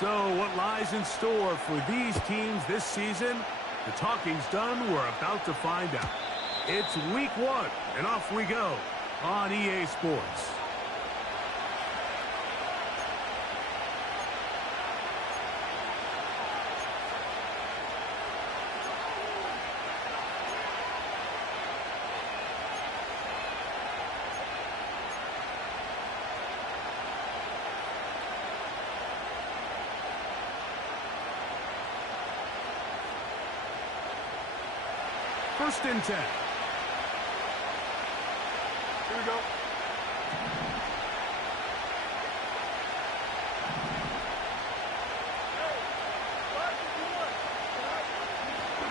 So what lies in store for these teams this season? The talking's done. We're about to find out. It's week 1, and off we go on EA Sports. First and 10. Here we go.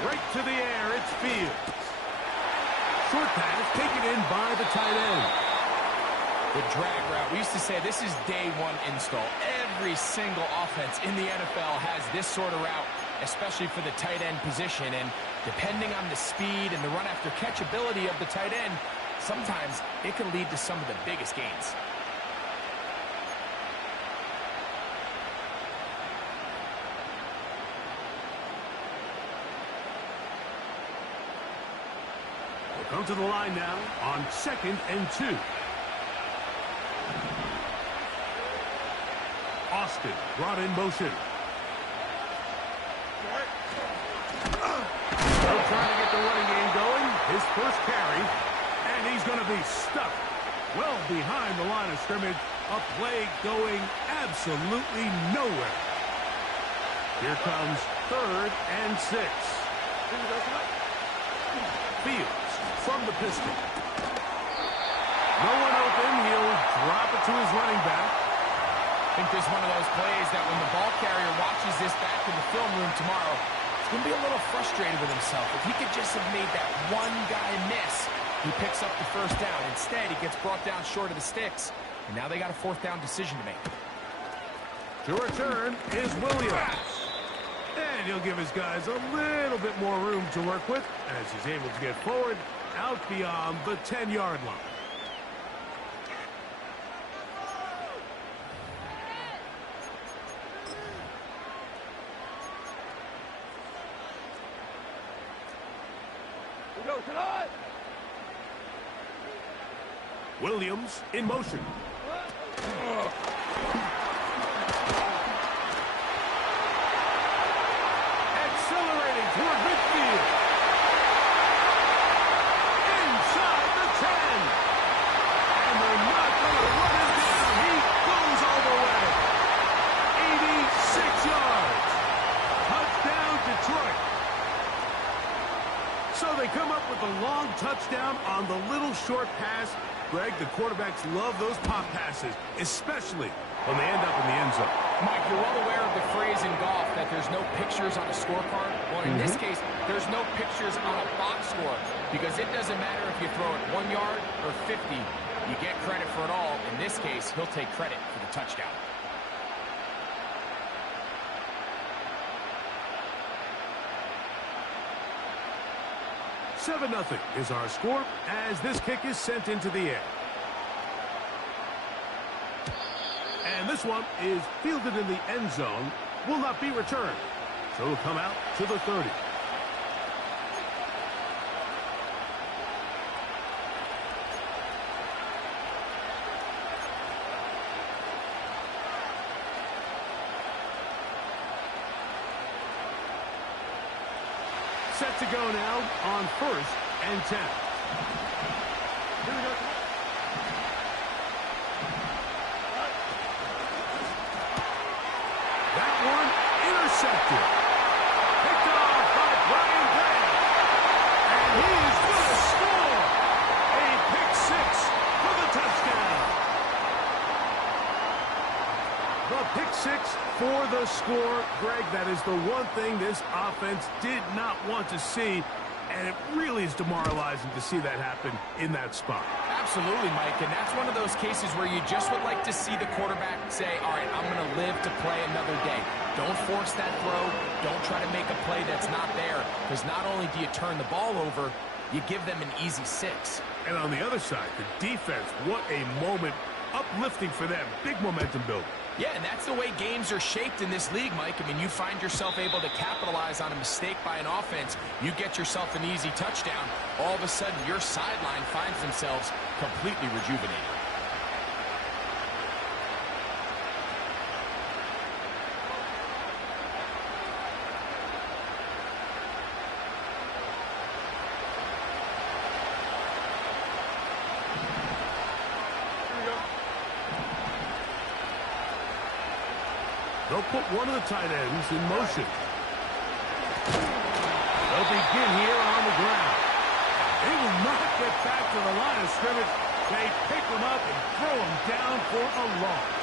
Right to the air, it's Fields. Short pass taken in by the tight end. The drag route. We used to say this is day 1 install. Every single offense in the NFL has this sort of route, especially for the tight end position. And depending on the speed and the run after catch ability of the tight end, sometimes it can lead to some of the biggest gains. We'll come to the line now on 2nd and 2. Austin brought in motion. Still trying to get the running game going. His first carry, and he's going to be stuck well behind the line of scrimmage. A play going absolutely nowhere. Here comes 3rd and 6. Fields from the pistol. No one open. He'll drop it to his running back. I think this is one of those plays that when the ball carrier watches this back in the film room tomorrow, he's going to be a little frustrated with himself. If he could just have made that one guy miss, he picks up the first down. Instead, he gets brought down short of the sticks, and now they got a 4th down decision to make. To return is Williams. And he'll give his guys a little bit more room to work with as he's able to get forward out beyond the 10-yard line. Williams in motion. Accelerating toward midfield. Inside the 10. And they're not going to run him down. He goes all the way. 86 yards. Touchdown, Detroit. So they come up with a long touchdown on the little short pass. Greg, the quarterbacks love those pop passes, especially when they end up in the end zone. Mike, you're well aware of the phrase in golf that there's no pictures on a scorecard. Well, in this case, there's no pictures on a box score because it doesn't matter if you throw it 1 yard or 50. You get credit for it all. In this case, he'll take credit for the touchdown. Seven 0 is our score as this kick is sent into the air. And this one is fielded in the end zone, will not be returned. So it'll come out to the 30. Set to go now on 1st and 10. Here we go. That one intercepted. Picked off by Brian Grant. And he is going to score. A pick 6 for the touchdown. The pick 6 for the score. Greg, that is the one thing this offense did not want to see, and it really is demoralizing to see that happen in that spot. Absolutely, Mike, and that's one of those cases where you just would like to see the quarterback say, all right, I'm going to live to play another day. Don't force that throw. Don't try to make a play that's not there, because not only do you turn the ball over, you give them an easy 6. And on the other side, the defense, what a moment. Uplifting for them. Big momentum build. Yeah, and that's the way games are shaped in this league, Mike. I mean, you find yourself able to capitalize on a mistake by an offense. You get yourself an easy touchdown. All of a sudden, your sideline finds themselves completely rejuvenated. They'll put one of the tight ends in motion. They'll begin here on the ground. They will not get back to the line of scrimmage. They pick them up and throw them down for a loss.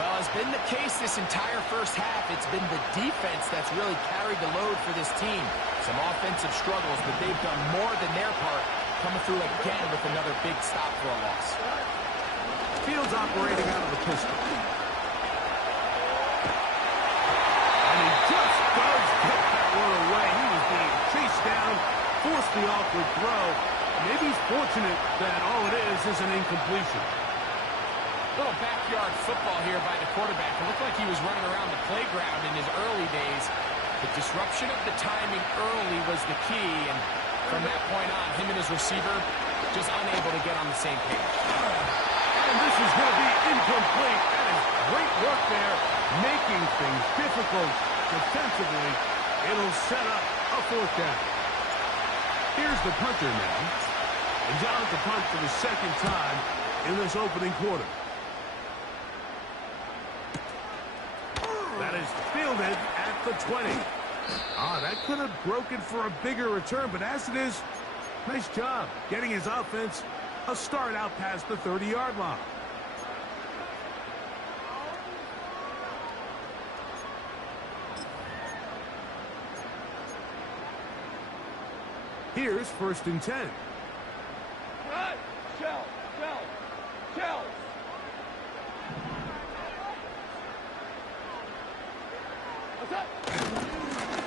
Well, has been the case this entire first half. It's been the defense that's really carried the load for this team. Some offensive struggles, but they've done more than their part, coming through again with another big stop for a loss. Fields operating out of the pistol. Away. He was being chased down, forced the awkward throw. Maybe he's fortunate that all it is an incompletion. Little backyard football here by the quarterback. It looked like he was running around the playground in his early days. The disruption of the timing early was the key, and from that point on, him and his receiver just unable to get on the same page. And this is going to be incomplete. That is great work there, making things difficult defensively. It'll set up a fourth down. Here's the punter now. And John's to punt for the second time in this opening quarter. That is fielded at the 20. That could have broken for a bigger return, but as it is, nice job getting his offense a start out past the 30-yard line. Here's 1st and 10. Shell.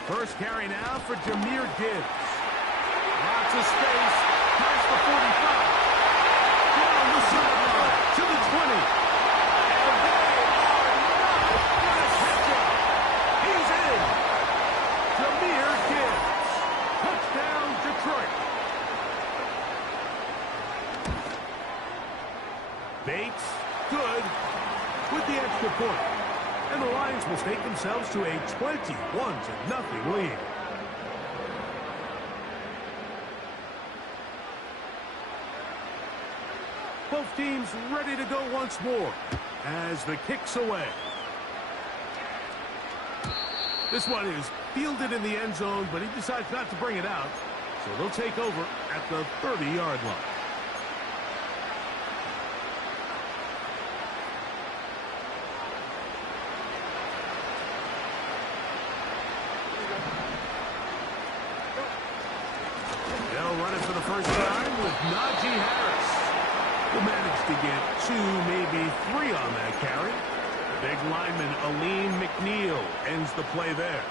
First carry now for Jahmyr Gibbs. Lots of space. Past the 45. Down the sideline to the 20. And they are not going to catch him. He's in. Jahmyr Gibbs. Touchdown, Detroit. Bates, good, with the extra point. And the Lions will take themselves to a 21-0 lead. Both teams ready to go once more as the kick's away. This one is fielded in the end zone, but he decides not to bring it out. So they'll take over at the 30-yard line. They'll run it for the first time with Najee Harris. Will manage to get 2, maybe 3 on that carry. Big lineman Alim McNeil ends the play there.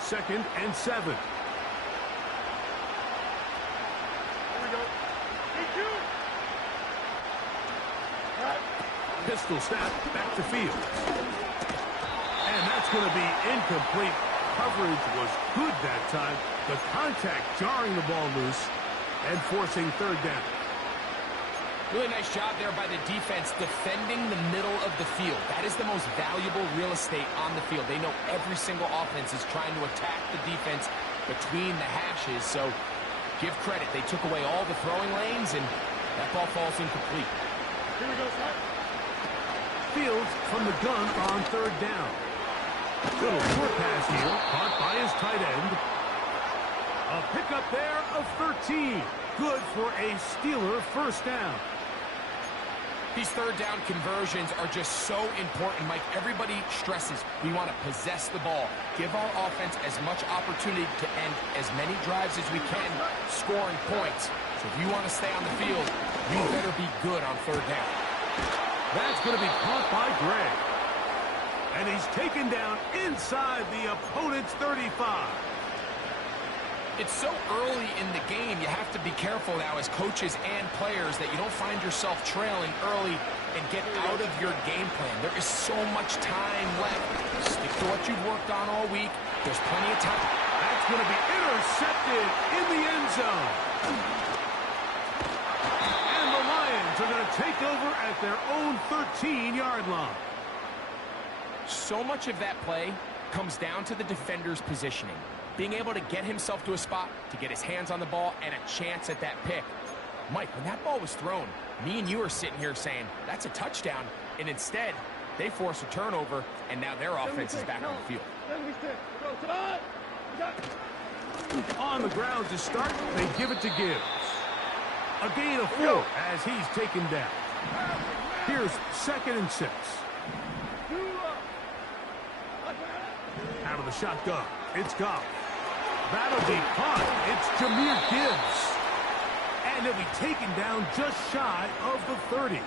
Second and 7. Here we go. Pistol snap back to Fields. And that's going to be incomplete. Coverage was good that time. The contact jarring the ball loose and forcing 3rd down. Really nice job there by the defense defending the middle of the field. That is the most valuable real estate on the field. They know every single offense is trying to attack the defense between the hashes. So give credit. They took away all the throwing lanes, and that ball falls incomplete. Here we go, Scott. Fields from the gun on 3rd down. Little short pass here, caught by his tight end. A pickup there of 13. Good for a Steeler first down. These 3rd down conversions are just so important, Mike. Everybody stresses we want to possess the ball, give our offense as much opportunity to end as many drives as we can, scoring points. So if you want to stay on the field, you better be good on 3rd down. That's going to be caught by Gray. And he's taken down inside the opponent's 35. It's so early in the game, you have to be careful now as coaches and players that you don't find yourself trailing early and get out of your game plan. There is so much time left. Stick to what you've worked on all week. There's plenty of time. That's going to be intercepted in the end zone. And the Lions are going to take over at their own 13-yard line. So much of that play comes down to the defender's positioning. Being able to get himself to a spot, to get his hands on the ball, and a chance at that pick. Mike, when that ball was thrown, me and you are sitting here saying, that's a touchdown. And instead, they force a turnover, and now their offense is back on the field. On the ground to start, they give it to Gibbs. A gain of 4 as he's taken down. Here's 2nd and 6. Out of the shotgun, it's Goff. That'll be caught. It's Jahmyr Gibbs. And he'll be taken down just shy of the 30.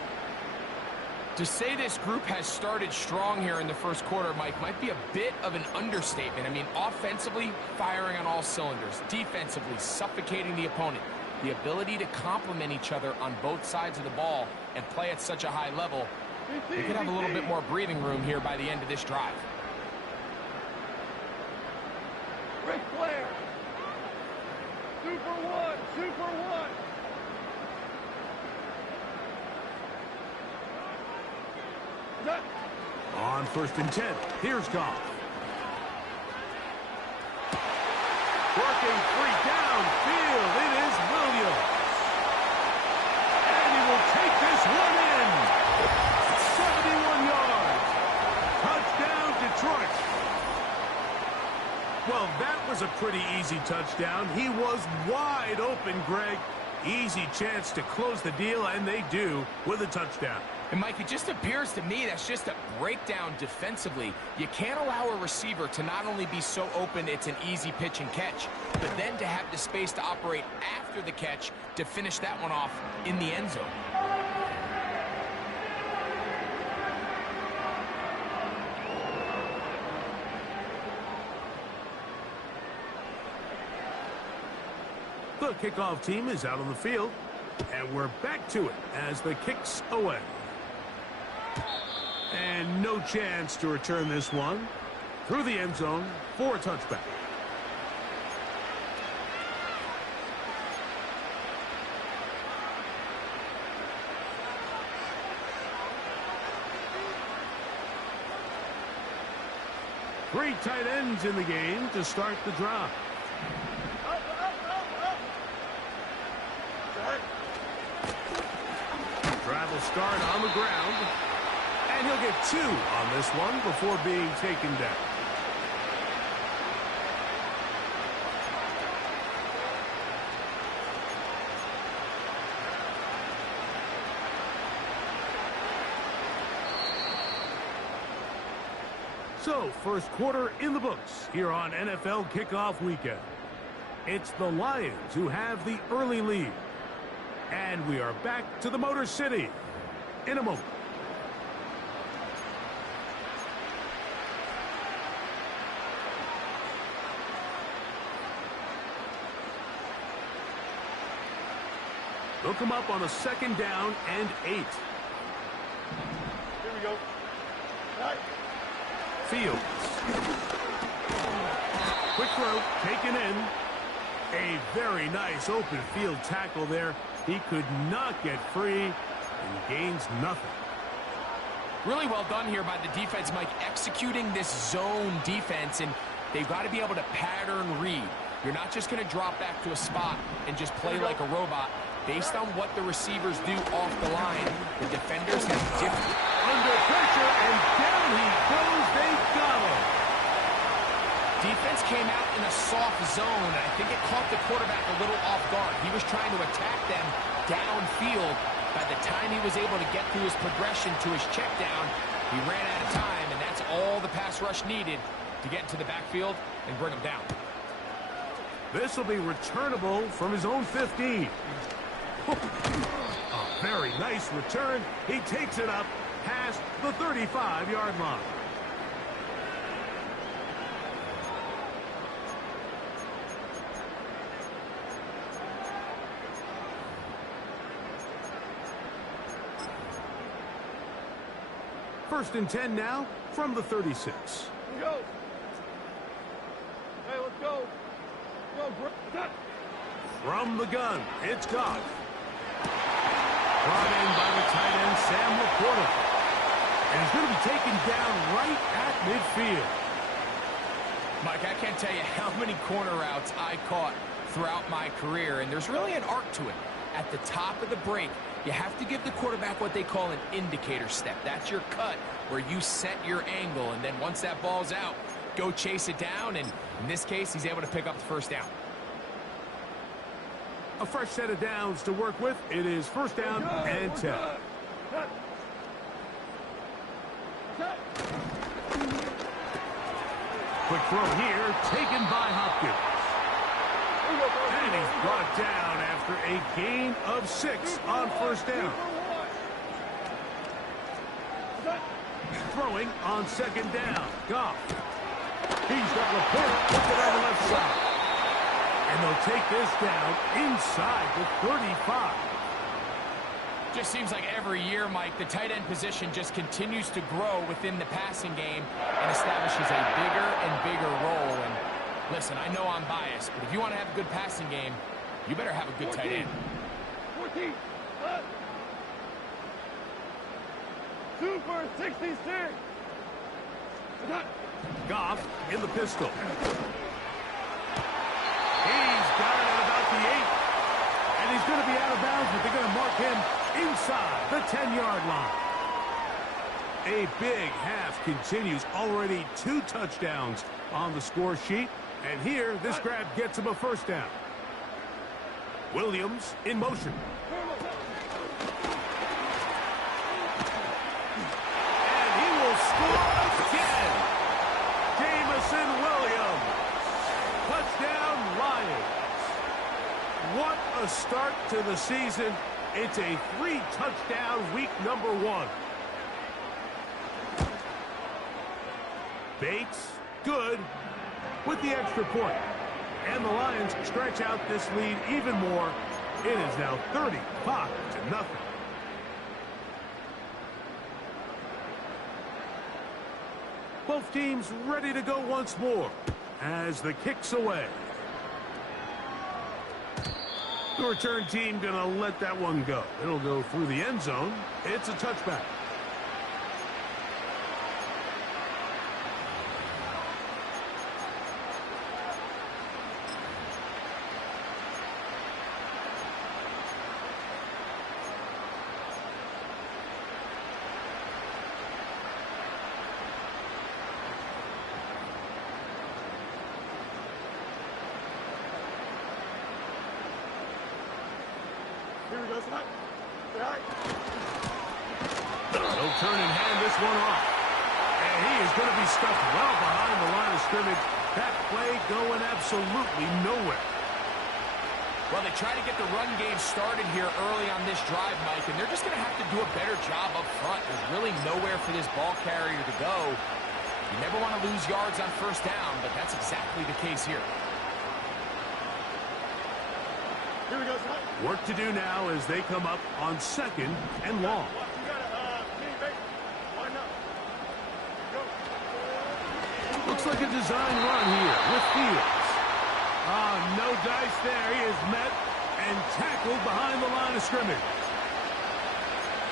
To say this group has started strong here in the first quarter, Mike, might be a bit of an understatement. I mean, offensively, firing on all cylinders. Defensively, suffocating the opponent. The ability to complement each other on both sides of the ball and play at such a high level. They could have a little bit more breathing room here by the end of this drive. Ric Flair. Super one. Super one. On 1st and 10, here's Goff. Working free downfield, it is Williams. And he will take this one in. 71 yards. Touchdown, Detroit. Well, that was a pretty easy touchdown. He was wide open, Greg. Easy chance to close the deal, and they do with a touchdown. And, Mike, it just appears to me that's just a breakdown defensively. You can't allow a receiver to not only be so open it's an easy pitch and catch, but then to have the space to operate after the catch to finish that one off in the end zone. The kickoff team is out on the field, and we're back to it as the kick's away. And no chance to return this one through the end zone for a touchback. Three tight ends in the game to start the drive. Drive will start on the ground. And he'll get 2 on this one before being taken down. So, first quarter in the books here on NFL Kickoff Weekend. It's the Lions who have the early lead. And we are back to the Motor City in a moment. They'll come up on a 2nd down and 8. Here we go. Right. Fields. Quick throw, taken in. A very nice open field tackle there. He could not get free and gains nothing. Really well done here by the defense, Mike, executing this zone defense, and they've got to be able to pattern read. You're not just going to drop back to a spot and just play like a robot. Based on what the receivers do off the line, the defenders have different. Under pressure, and down he goes. They got him. Defense came out in a soft zone, and I think it caught the quarterback a little off guard. He was trying to attack them downfield. By the time he was able to get through his progression to his check down, he ran out of time, and that's all the pass rush needed to get into the backfield and bring him down. This will be returnable from his own 15. A very nice return. He takes it up past the 35-yard line. First and 10 now from the 36. Go. Hey, let's go. Go, bro. From the gun, it's Goff. Brought in by the tight end, Sam Laporta. And he's going to be taken down right at midfield. Mike, I can't tell you how many corner routes I caught throughout my career, and there's really an arc to it. At the top of the break, you have to give the quarterback what they call an indicator step. That's your cut where you set your angle, and then once that ball's out, go chase it down, and in this case, he's able to pick up the first down. A fresh set of downs to work with. It is first down and 10. Quick throw here, taken by Hopkins. And he's brought down after a gain of 6 on first down. Throwing on second down. Goff. He's got Laporta looking on the left side. And they'll take this down inside the 35. Just seems like every year, Mike, the tight end position just continues to grow within the passing game and establishes a bigger and bigger role. And listen, I know I'm biased, but if you want to have a good passing game, you better have a good tight end. 14. Super 66. Goff in the pistol. He's got it at about the 8. And he's going to be out of bounds, but they're going to mark him inside the 10-yard line. A big half continues. Already 2 touchdowns on the score sheet. And here, this grab gets him a first down. Williams in motion. And he will score again. Jameson Williams. Touchdown, Lions. What a start to the season. It's a 3-touchdown week number 1. Bates, good, with the extra point. And the Lions stretch out this lead even more. It is now 35-0. Both teams ready to go once more as the kick's away. The return team going to let that one go. It'll go through the end zone. It's a touchback. They'll turn and hand this one off. And he is going to be stuffed well behind the line of scrimmage. That play going absolutely nowhere. Well, they try to get the run game started here early on this drive, Mike, and they're just going to have to do a better job up front. There's really nowhere for this ball carrier to go. You never want to lose yards on first down, but that's exactly the case here. Here we go, Work to do now as they come up on second and long. Looks like a design run here with Fields. No dice there. He is met and tackled behind the line of scrimmage.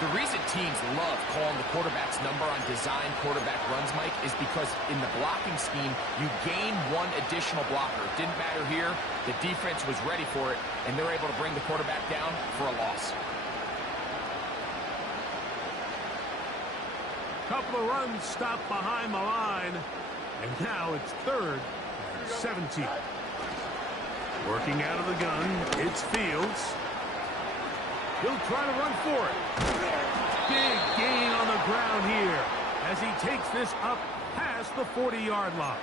The reason teams love calling the quarterback's number on design quarterback runs, Mike, is because in the blocking scheme, you gain one additional blocker. It didn't matter here. The defense was ready for it, and they're able to bring the quarterback down for a loss. Couple of runs stopped behind the line. And now it's 3rd and 17. Working out of the gun, it's Fields. He'll try to run for it. Big gain on the ground here as he takes this up past the 40-yard line.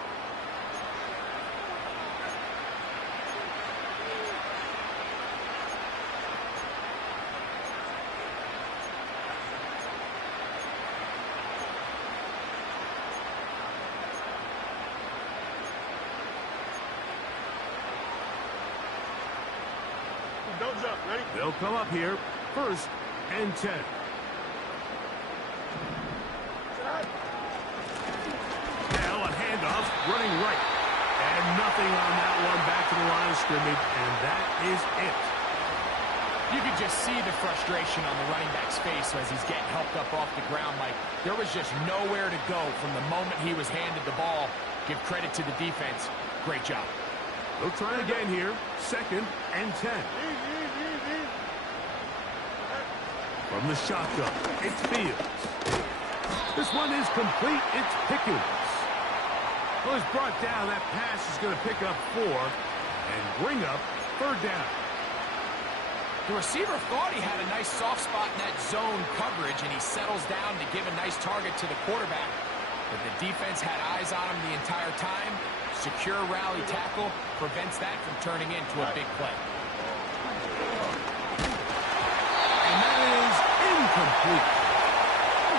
They'll come up here, 1st and 10. running right. And nothing on that one, back to the line of scrimmage, and that is it. You could just see the frustration on the running back's face as he's getting helped up off the ground, Mike. There was just nowhere to go from the moment he was handed the ball. Give credit to the defense. Great job. They'll try again here. 2nd and 10. From the shotgun, it's Fields. This one is complete. It's Pickens. Well, it's brought down. That pass is going to pick up 4 and bring up 3rd down. The receiver thought he had a nice soft spot in that zone coverage, and he settles down to give a nice target to the quarterback. But the defense had eyes on him the entire time. Secure rally tackle prevents that from turning into a big play. And that is incomplete.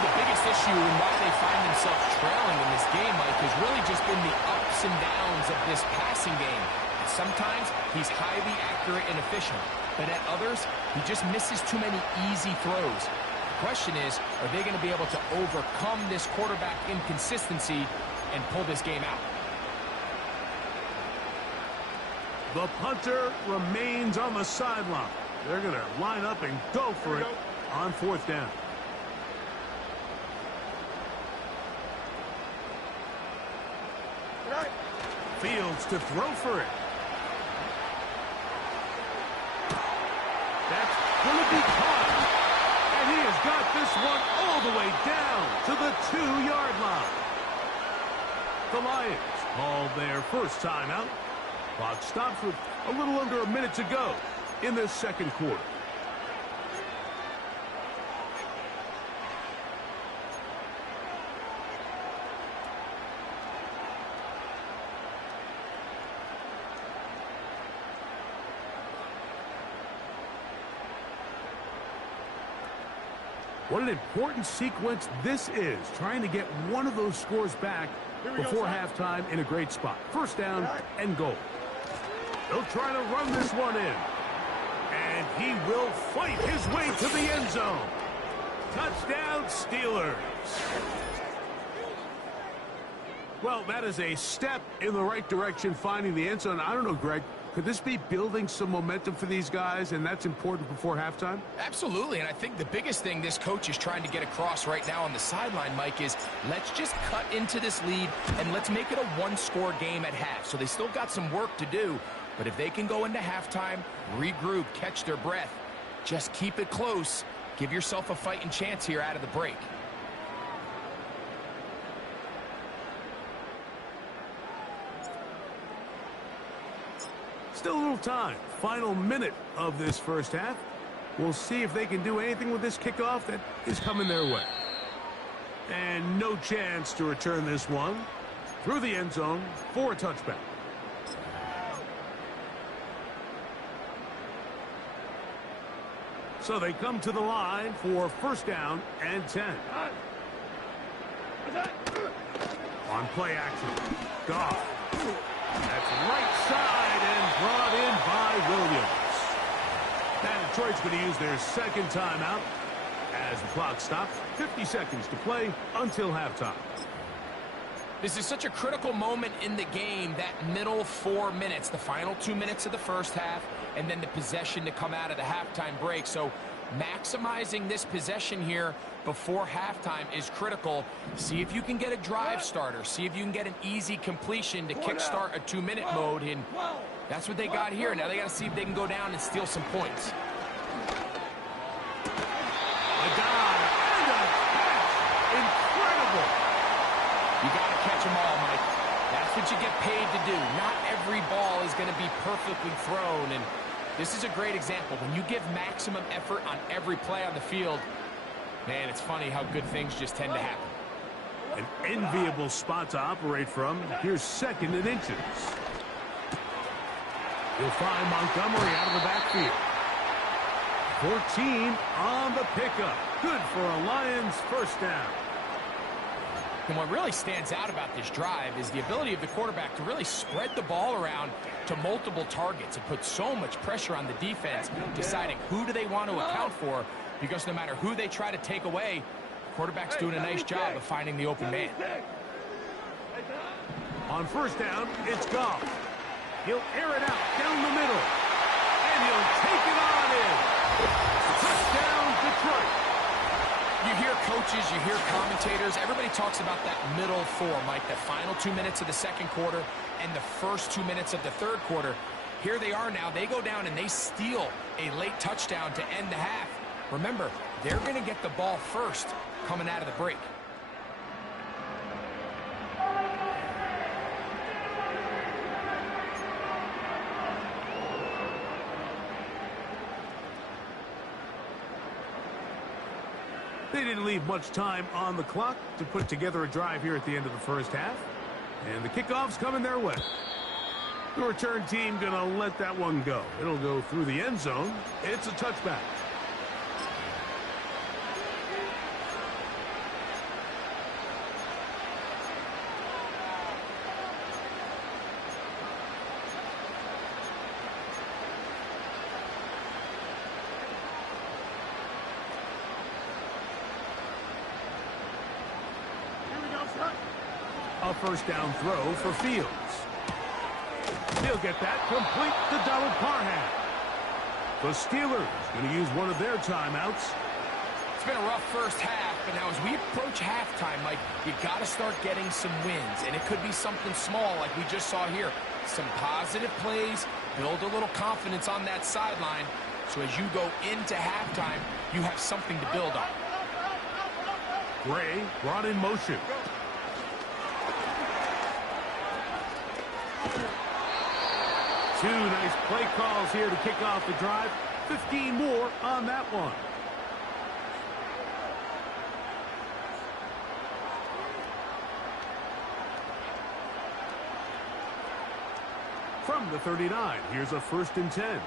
The biggest issue in why they find themselves trailing in this game, Mike, has really just been the ups and downs of this passing game. Sometimes he's highly accurate and efficient, but at others, he just misses too many easy throws. The question is, are they going to be able to overcome this quarterback inconsistency and pull this game out? The punter remains on the sideline. They're going to line up and go for it on 4th down. Fields to throw for it. That's going to be caught. And he has got this one all the way down to the 2-yard line. The Lions call their first timeout. Clock stops with a little under a minute to go in this 2nd quarter. What an important sequence this is, trying to get one of those scores back before halftime in a great spot. 1st down and goal. They'll try to run this one in. And he will fight his way to the end zone. Touchdown, Steelers. Well, that is a step in the right direction, finding the end zone. I don't know, Greg. Could this be building some momentum for these guys, and that's important before halftime? Absolutely, and I think the biggest thing this coach is trying to get across right now on the sideline, Mike, is let's just cut into this lead, and let's make it a one-score game at half. So they still got some work to do, but if they can go into halftime, regroup, catch their breath, just keep it close, give yourself a fighting chance here out of the break. Still a little time. Final minute of this first half. We'll see if they can do anything with this kickoff that is coming their way. And no chance to return this one through the end zone for a touchback. So they come to the line for 1st down and 10. On play action. Goff. That's right side and brought in by Williams. And Detroit's going to use their 2nd timeout as the clock stops. 50 seconds to play until halftime. This is such a critical moment in the game, that middle 4 minutes, the final 2 minutes of the first half, and then the possession to come out of the halftime break. So maximizing this possession here before halftime is critical. See if you can get a drive starter. See if you can get an easy completion to kickstart a 2-minute mode, and that's what they got here. Now they got to see if they can go down and steal some points. A dive and a catch. Incredible. You got to catch them all, Mike. That's what you get paid to do. Not every ball is going to be perfectly thrown, and this is a great example. When you give maximum effort on every play on the field, man, it's funny how good things just tend to happen. An enviable spot to operate from. Here's 2nd and inches. You'll find Montgomery out of the backfield. 14 on the pickup. Good for a Lions 1st down. And what really stands out about this drive is the ability of the quarterback to really spread the ball around to multiple targets. It puts so much pressure on the defense, deciding who do they want to account for, because no matter who they try to take away, the quarterback's doing a nice job of finding the open man. On first down, it's Goff. He'll air it out down the middle. And he'll take it on in. Touchdown, Detroit. You hear coaches, you hear commentators, everybody talks about that middle four, Mike, the final 2 minutes of the second quarter and the first 2 minutes of the third quarter. Here they are now. They go down and they steal a late touchdown to end the half. Remember, they're going to get the ball first coming out of the break. They didn't leave much time on the clock to put together a drive here at the end of the first half. And the kickoff's coming their way. The return team going to let that one go. It'll go through the end zone. It's a touchback. A first down throw for Fields. He'll get that complete to Donald Parham. The Steelers going to use one of their timeouts. It's been a rough first half, but now as we approach halftime, Mike, you got to start getting some wins, and it could be something small like we just saw here. Some positive plays, build a little confidence on that sideline, so as you go into halftime, you have something to build on. Gray brought in motion. Two nice play calls here to kick off the drive. 15 more on that one. From the 39, here's a 1st and 10.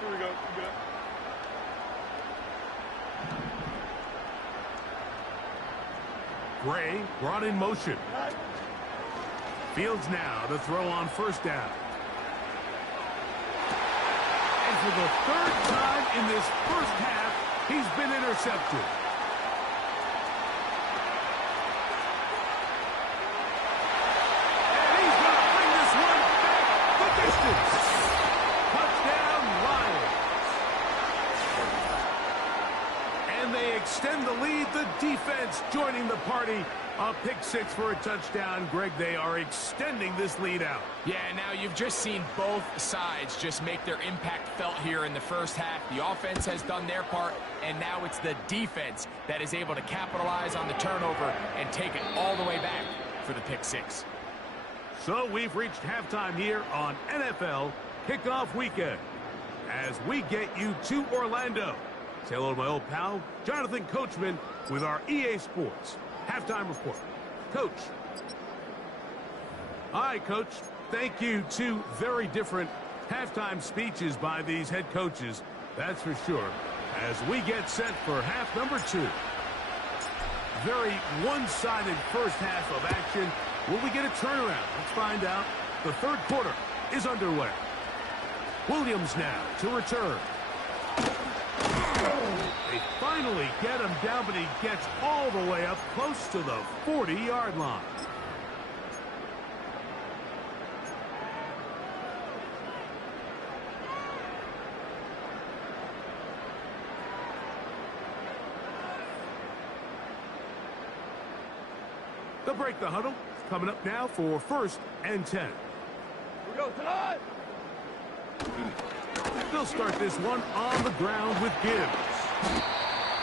Here we go. Gray brought in motion. Fields now to throw on first down. And for the 3rd time in this first half, he's been intercepted. And he's going to bring this one back the distance. Touchdown, Lions. And they extend the lead. The defense joining the party. A pick six for a touchdown. Greg, they are extending this lead out. Yeah, now you've just seen both sides just make their impact felt here in the first half. The offense has done their part, and now it's the defense that is able to capitalize on the turnover and take it all the way back for the pick six. So we've reached halftime here on NFL Kickoff Weekend as we get you to Orlando. Say hello to my old pal, Jonathan Coachman, with our EA Sports Halftime Report. Coach. All right, Coach. Thank you. Two very different halftime speeches by these head coaches, that's for sure, as we get set for half number 2. Very one-sided first half of action. Will we get a turnaround? Let's find out. The third quarter is underway. Williams now to return. They finally get him down, but he gets all the way up close to the 40-yard line. They'll break the huddle. Coming up now for 1st and 10. Here we go, Todd! They'll start this one on the ground with Gibbs.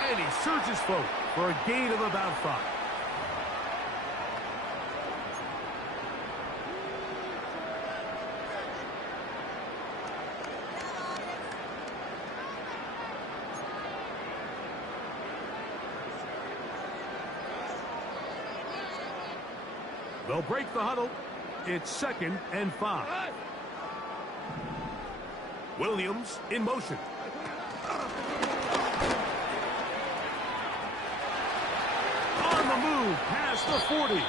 And he surges forward for a gain of about 5. They'll break the huddle. It's 2nd and 5. Williams in motion. On the move past the 40.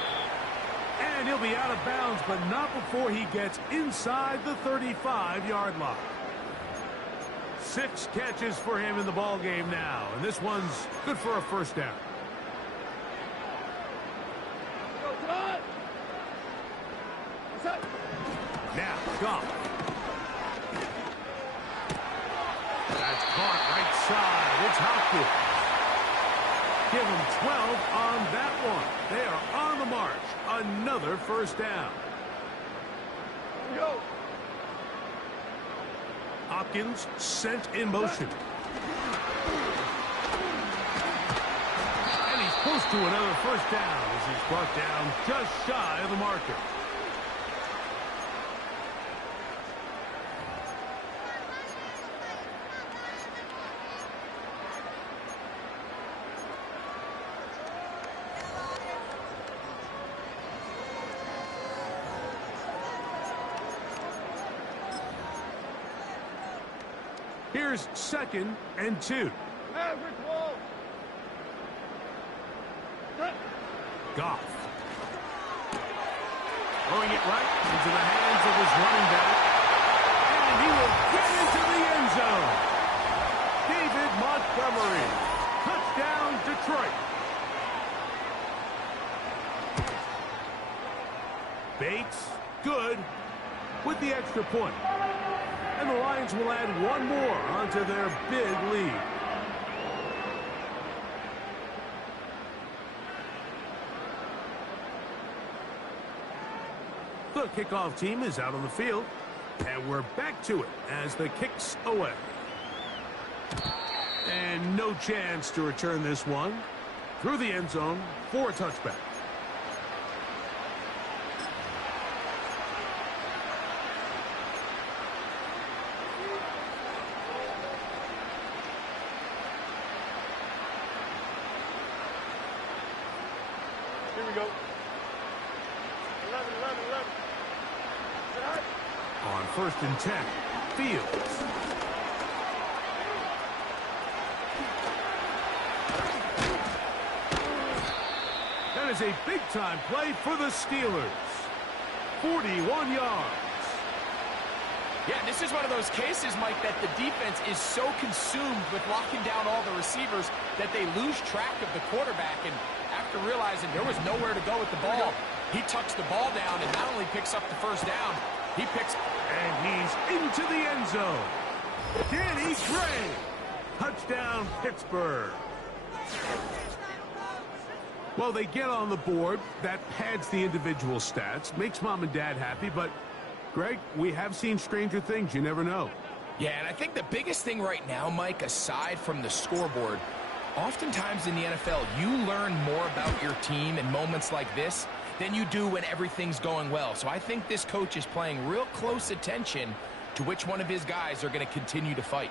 And he'll be out of bounds, but not before he gets inside the 35-yard line. 6 catches for him in the ball game now, and this one's good for a first down. Go, Todd! Goff. That's caught right side. It's Hopkins. Give him 12 on that one. They are on the march. Another first down. Go. Hopkins sent in motion. And he's close to another first down as he's brought down just shy of the marker. Here's 2nd and 2. Average ball. Goff. Throwing it right into the hands of his running back. And he will get into the end zone. David Montgomery. Touchdown, Detroit. Bates, good, with the extra point. And the Lions will add one more onto their big lead. The kickoff team is out on the field. And we're back to it as the kick's away. And no chance to return this one. Through the end zone for a touchback. Here we go. 11. On 1st and 10, Fields. That is a big-time play for the Steelers. 41 yards. Yeah, this is one of those cases, Mike, that the defense is so consumed with locking down all the receivers that they lose track of the quarterback. And after realizing there was nowhere to go with the ball, he tucks the ball down and not only picks up the first down, he picks... And he's into the end zone. Danny Gray. Touchdown, Pittsburgh. Well, they get on the board. That pads the individual stats, makes mom and dad happy, but... Greg, we have seen stranger things. You never know. Yeah, and I think the biggest thing right now, Mike, aside from the scoreboard, oftentimes in the NFL, you learn more about your team in moments like this than you do when everything's going well. So I think this coach is paying real close attention to which one of his guys are going to continue to fight.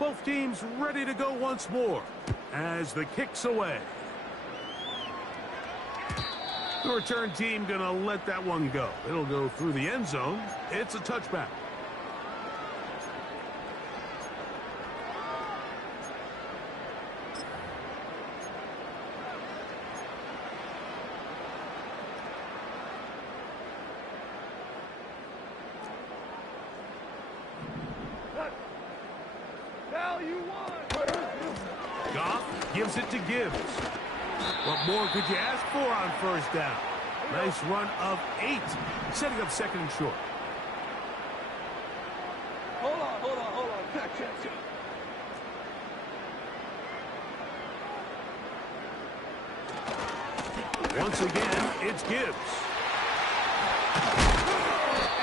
Both teams ready to go once more as the kick's away. The return team gonna let that one go. It'll go through the end zone. It's a touchback. Now you won. Goff gives it to Gibbs. What more could you ask for on first down? Nice run of 8, setting up 2nd and short. Hold on. Check. Once again, it's Gibbs.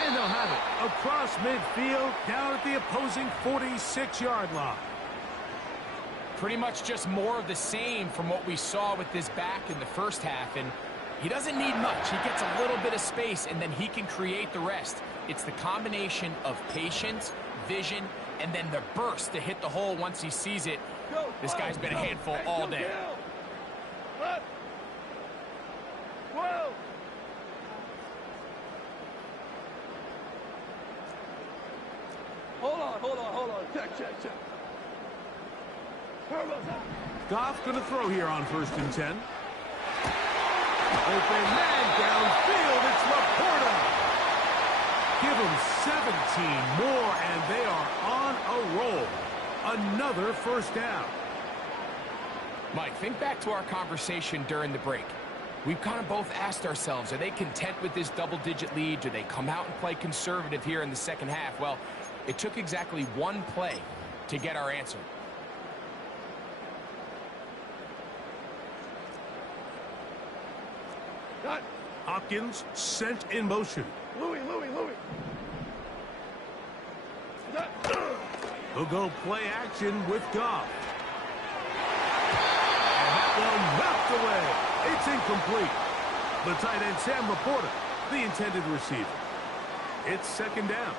And they'll have it across midfield, down at the opposing 46-yard line. Pretty much just more of the same from what we saw with this back in the first half. And he doesn't need much. He gets a little bit of space, and then he can create the rest. It's the combination of patience, vision, and then the burst to hit the hole once he sees it. This guy's been a handful all day. Whoa! Hold on. Check. Goff going to throw here on 1st and 10. Open man downfield. It's Laporta. Give them 17 more, and they are on a roll. Another first down. Mike, think back to our conversation during the break. We've kind of both asked ourselves, are they content with this double-digit lead? Do they come out and play conservative here in the second half? Well, it took exactly one play to get our answer. Cut. Hopkins sent in motion. Louis. Cut. He'll go play action with Goff. And that one knocked away. It's incomplete. The tight end, Sam Laporta, the intended receiver. It's second down.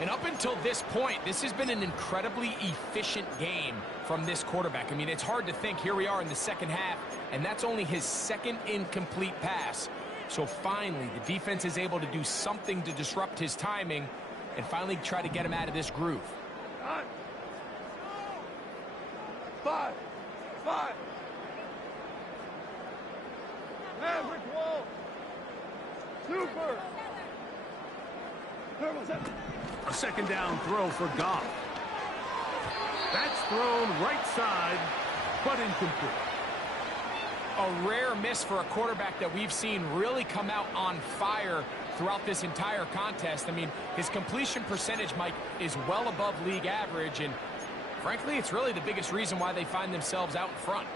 And up until this point, this has been an incredibly efficient game from this quarterback. I mean, it's hard to think. Here we are in the second half, and that's only his second incomplete pass. So finally, the defense is able to do something to disrupt his timing and finally try to get him out of this groove. Cut. 5. Maverick wall. Super. Turbo set. A second down throw for Goff. That's thrown right side, but incomplete. A rare miss for a quarterback that we've seen really come out on fire throughout this entire contest. I mean, his completion percentage, Mike, is well above league average, and frankly, it's really the biggest reason why they find themselves out in front.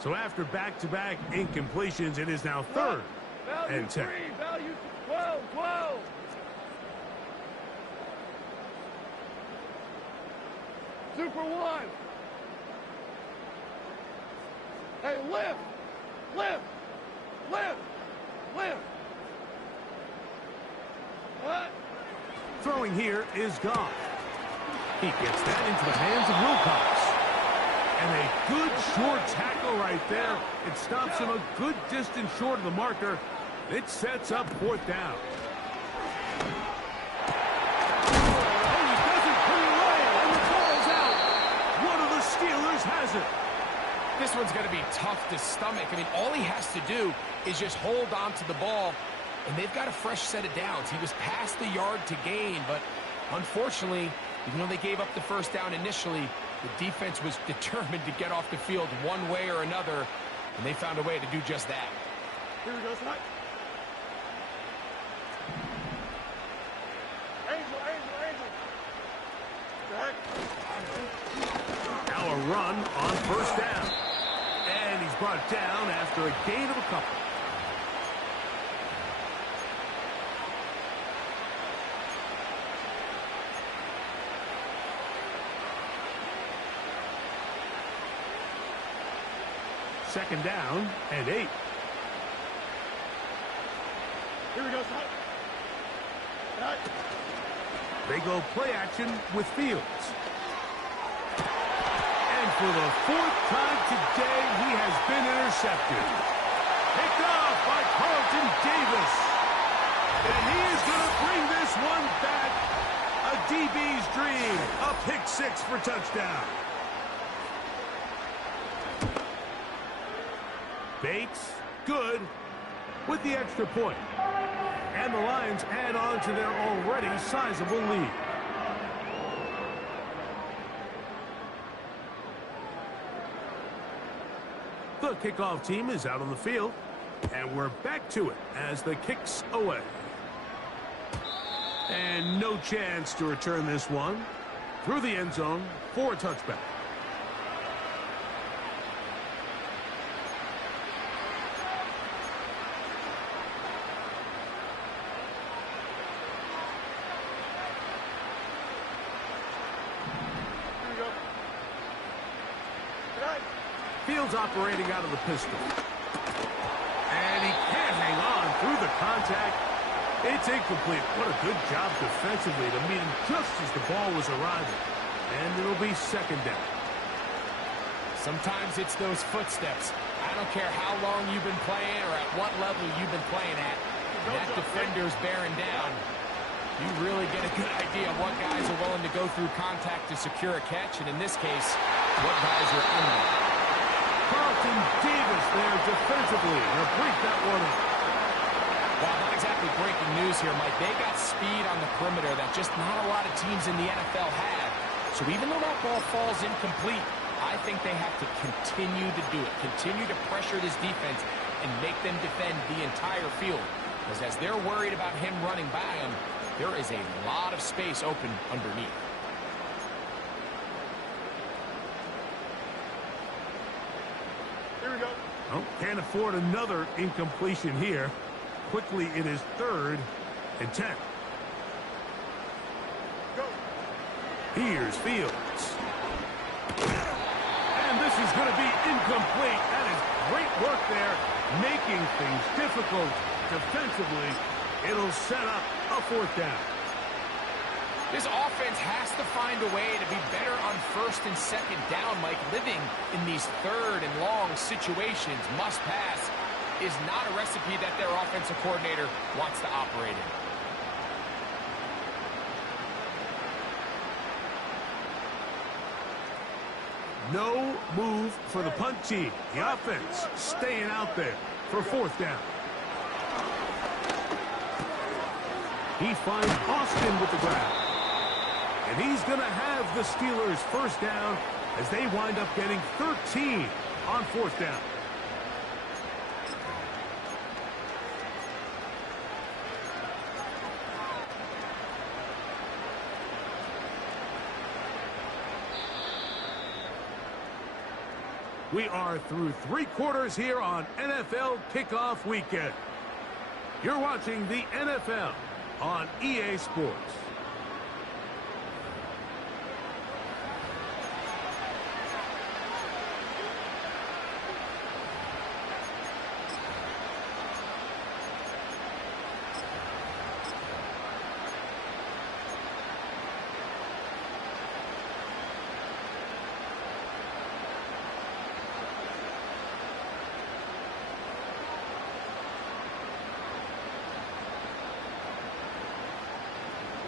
So after back-to-back incompletions, it is now third Value and 10. 3. Value 12. Super 1. Hey, lift. What? Throwing here is Goff. He gets that into the hands of Wilcox. And a good short tackle right there. It stops him a good distance short of the marker. It sets up fourth down. Oh, he doesn't put it away, and the ball's out. One of the Steelers has it. This one's going to be tough to stomach. I mean, all he has to do is just hold on to the ball, and they've got a fresh set of downs. He was past the yard to gain, but unfortunately, even though they gave up the first down initially, the defense was determined to get off the field one way or another, and they found a way to do just that. Here we go, Scott. Angel. Back. Now a run on first down. And he's brought down after a gain of a couple. Second down and 8. Here we go, Scott. Back. They go play action with Fields. And for the fourth time today, he has been intercepted. Picked off by Carlton Davis. And he is going to bring this one back. A DB's dream. A pick 6 for touchdown. Bates, good, with the extra point. And the Lions add on to their already sizable lead. The kickoff team is out on the field, and we're back to it as the kick's away. And no chance to return this one through the end zone for a touchback. Fields operating out of the pistol. And he can't hang on through the contact. It's incomplete. What a good job defensively to meet him just as the ball was arriving. And it'll be second down. Sometimes it's those footsteps. I don't care how long you've been playing or at what level you've been playing at. That defender's bearing down. You really get a good idea of what guys are willing to go through contact to secure a catch, and in this case, what guys are under. Carlton Davis there defensively to break that one up. Well, not exactly breaking news here, Mike. They got speed on the perimeter that just not a lot of teams in the NFL have. So even though that ball falls incomplete, I think they have to continue to do it, continue to pressure this defense and make them defend the entire field. Because as they're worried about him running by them, there is a lot of space open underneath. Here we go. Oh, can't afford another incompletion here. Quickly, it is 3rd and 10. Go. Here's Fields. And this is going to be incomplete. That is great work there, making things difficult defensively. It'll set up a 4th down. This offense has to find a way to be better on 1st and 2nd down, Mike. Living in these 3rd and long situations, must pass, is not a recipe that their offensive coordinator wants to operate in. No move for the punt team. The offense staying out there for 4th down. He finds Austin with the grab. And he's going to have the Steelers 1st down as they wind up getting 13 on 4th down. We are through 3 quarters here on NFL Kickoff Weekend. You're watching the NFL on EA Sports.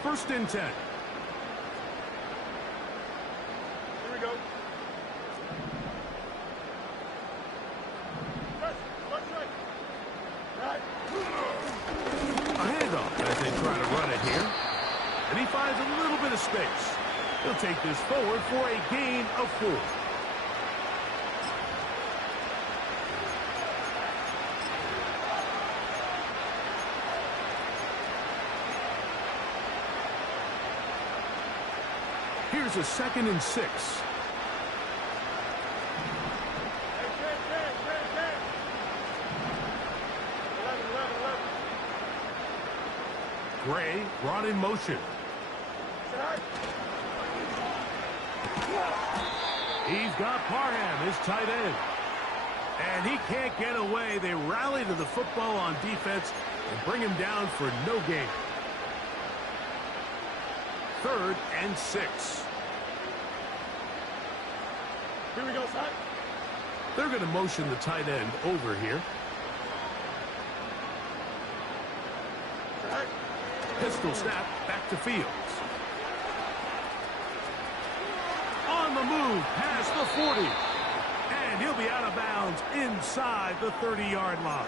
First and 10. Here we go. Press. Right. Right. A handoff as they try to run it here. And he finds a little bit of space. He'll take this forward for a gain of 4. Here's a 2nd and 6. Gray brought in motion. He's got Parham, his tight end. And he can't get away. They rally to the football on defense and bring him down for no gain. 3rd and 6. Here we go, son. They're going to motion the tight end over here. Right. Pistol snap back to Fields. On the move past the 40. And he'll be out of bounds inside the 30-yard line.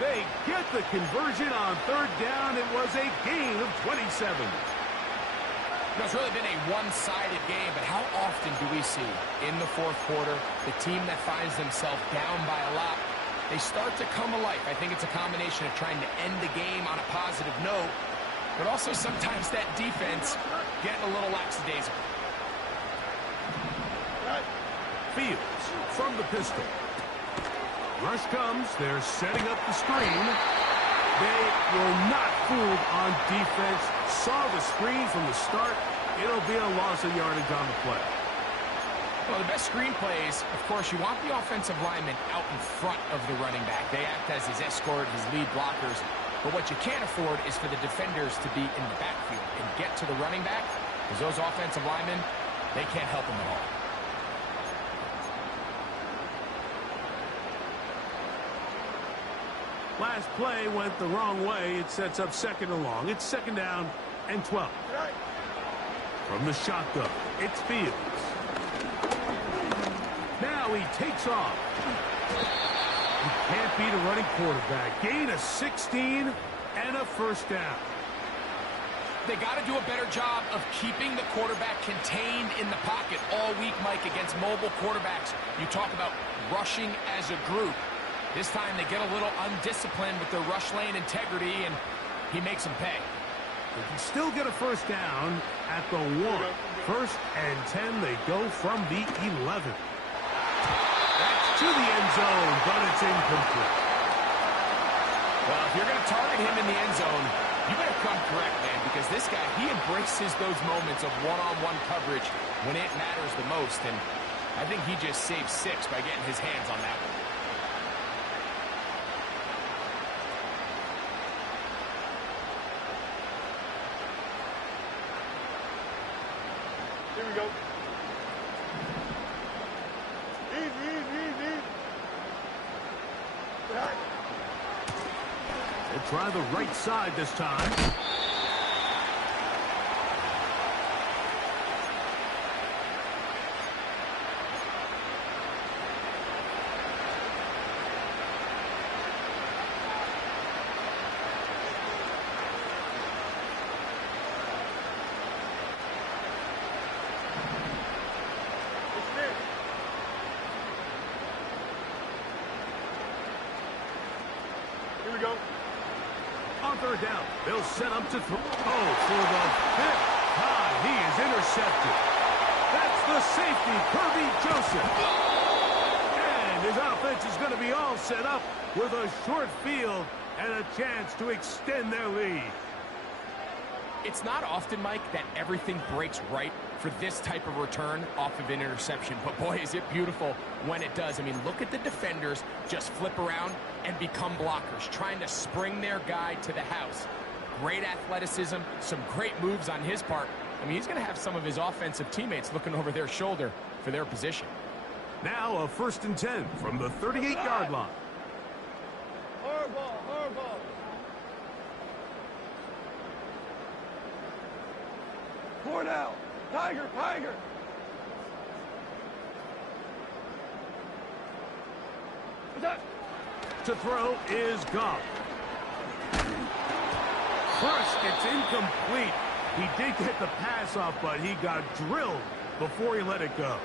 They get the conversion on 3rd down. It was a gain of 27. It's really been a one-sided game, but how often do we see in the 4th quarter the team that finds themselves down by a lot, they start to come alive. I think it's a combination of trying to end the game on a positive note, but also sometimes that defense getting a little lackadaisical. Right. Fields from the pistol. Rush comes. They're setting up the screen. They were not fooled on defense. Saw the screen from the start. It'll be a loss of yardage on the play. Well, the best screen plays, of course, you want the offensive lineman out in front of the running back. They act as his escort, his lead blockers. But what you can't afford is for the defenders to be in the backfield and get to the running back, because those offensive linemen, they can't help him at all. Last play went the wrong way. It sets up 2nd and long. It's 2nd down and 12. Right. From the shotgun, it's Fields. Now he takes off. You can't beat a running quarterback. Gain of 16 and a 1st down. They got to do a better job of keeping the quarterback contained in the pocket all week, Mike, against mobile quarterbacks. You talk about rushing as a group. This time they get a little undisciplined with their rush lane integrity, and he makes them pay. They can still get a first down at the 1. 1st and 10, they go from the 11. That's to the end zone, but it's incomplete. Well, if you're going to target him in the end zone, you better come correct, man, because this guy, he embraces those moments of one-on-one coverage when it matters the most, and I think he just saved 6 by getting his hands on that one. Here we go. Easy, easy, easy. Back. They'll try the right side this time. Here we go. On 3rd down, they'll set up to throw. Oh, for the 5th time, he is intercepted. That's the safety, Kirby Joseph. And his offense is going to be all set up with a short field and a chance to extend their lead. It's not often, Mike, that everything breaks right for this type of return off of an interception. But boy, is it beautiful when it does. I mean, look at the defenders just flip around and become blockers, trying to spring their guy to the house. Great athleticism, some great moves on his part. I mean, he's going to have some of his offensive teammates looking over their shoulder for their position. Now a 1st and 10 from the 38-yard line. Hard ball, hard ball. Cornell, Tiger, Tiger. Attack. To throw is Goff. Crushed, it's incomplete. He did get the pass off, but he got drilled before he let it go.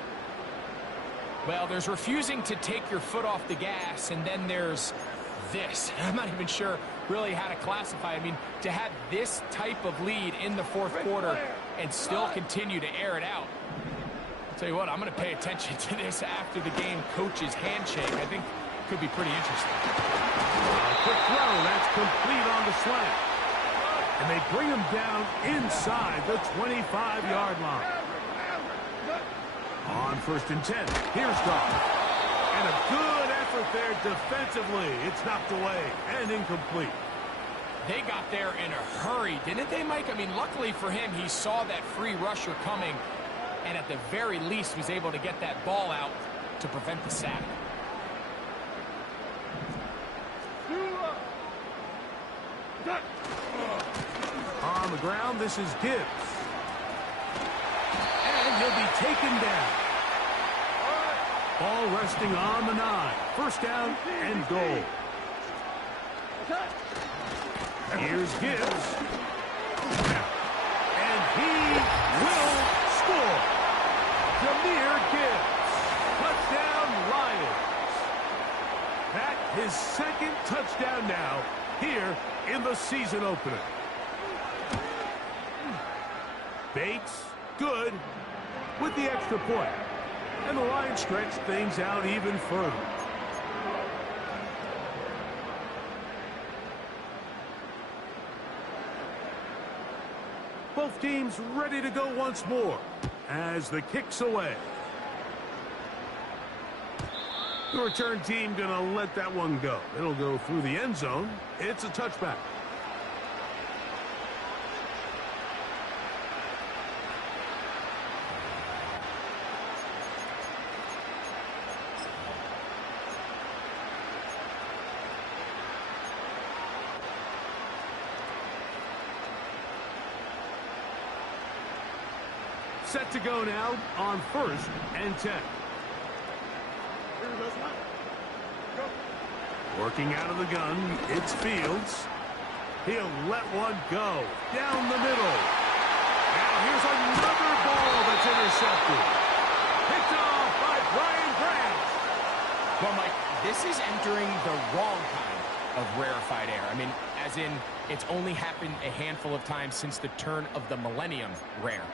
Well, there's refusing to take your foot off the gas, and then there's this. I'm not even sure really how to classify. I mean, to have this type of lead in the 4th quarter and still continue to air it out. I'll tell you what, I'm going to pay attention to this after the game coach's handshake. I think it could be pretty interesting. A quick throw, that's complete on the slant. And they bring him down inside the 25-yard line. On 1st and 10, here's Goff. And a good effort there defensively. It's knocked away and incomplete. They got there in a hurry, didn't they, Mike? I mean, luckily for him, he saw that free rusher coming and at the very least was able to get that ball out to prevent the sack. On the ground, this is Gibbs. And he'll be taken down. Ball resting on the 9. 1st down and goal. Here's Gibbs. And he will score. Jahmyr Gibbs. Touchdown, Lions. That's his 2nd touchdown now here in the season opener. Bates, good, with the extra point. And the Lions stretch things out even further. Both teams ready to go once more as the kick's away. The return team gonna let that one go. It'll go through the end zone. It's a touchback. Set to go now on 1st and 10. Here we go, son. Go. Working out of the gun, it's Fields. He'll let one go down the middle. Now here's another ball that's intercepted. Picked off by Brian Branch. Well, Mike, this is entering the wrong kind of rarefied air. I mean, as in, it's only happened a handful of times since the turn of the millennium rare.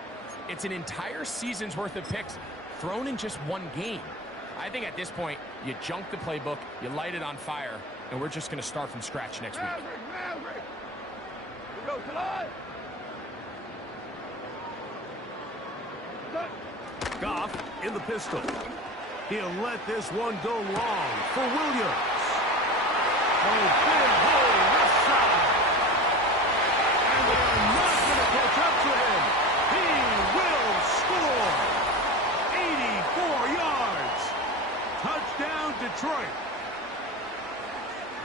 It's an entire season's worth of picks thrown in just one game. I think at this point, you junk the playbook, you light it on fire, and we're just going to start from scratch next week. Goff in the pistol. He'll let this one go long for Williams. Oh, big hole left side. And they are not going to catch up to him. He will score. 84 yards. Touchdown, Detroit.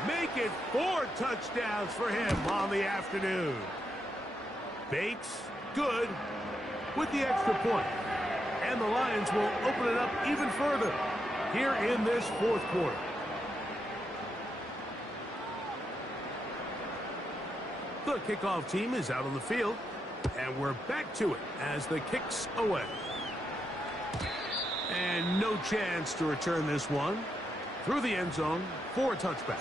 Make it 4 touchdowns for him on the afternoon. Bates, good, with the extra point. And the Lions will open it up even further here in this fourth quarter. The kickoff team is out on the field, and we're back to it as the kick's away. And no chance to return this one through the end zone for a touchback.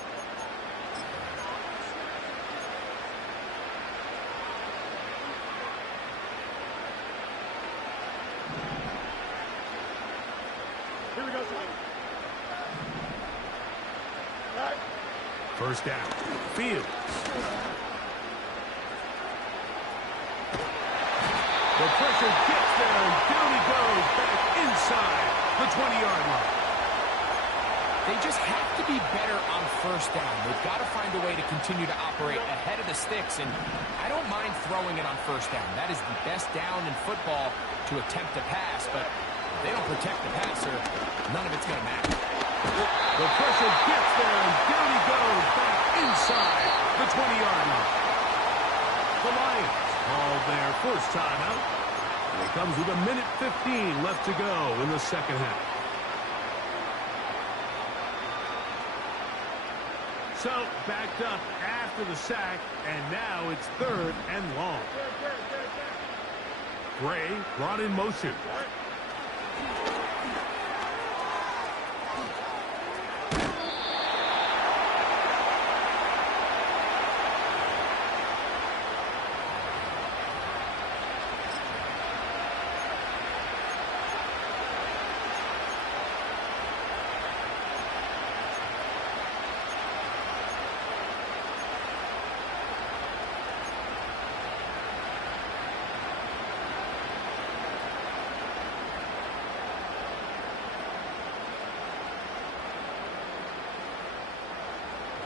Here we go, son. All right. First down. Fields. The pressure gets there, and down he goes back inside the 20-yard line. They just have to be better on first down. They've got to find a way to continue to operate ahead of the sticks, and I don't mind throwing it on first down. That is the best down in football to attempt to pass, but if they don't protect the passer, none of it's going to matter. The pressure gets there, and down he goes back inside the 20-yard line. The Lions call their first timeout. And it comes with 1:15 left to go in the second half. So, backed up after the sack, and now it's 3rd and long. Gray brought in motion.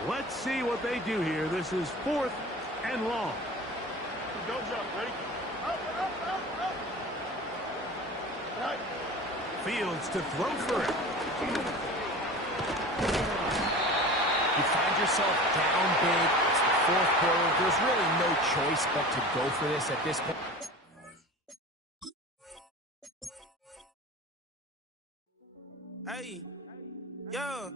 Let's see what they do here. This is 4th and long. Go, jump. Ready? Up. All right. Fields to throw for it. You find yourself down big. It's the fourth quarter. There's really no choice but to go for this at this point. Hey, yeah,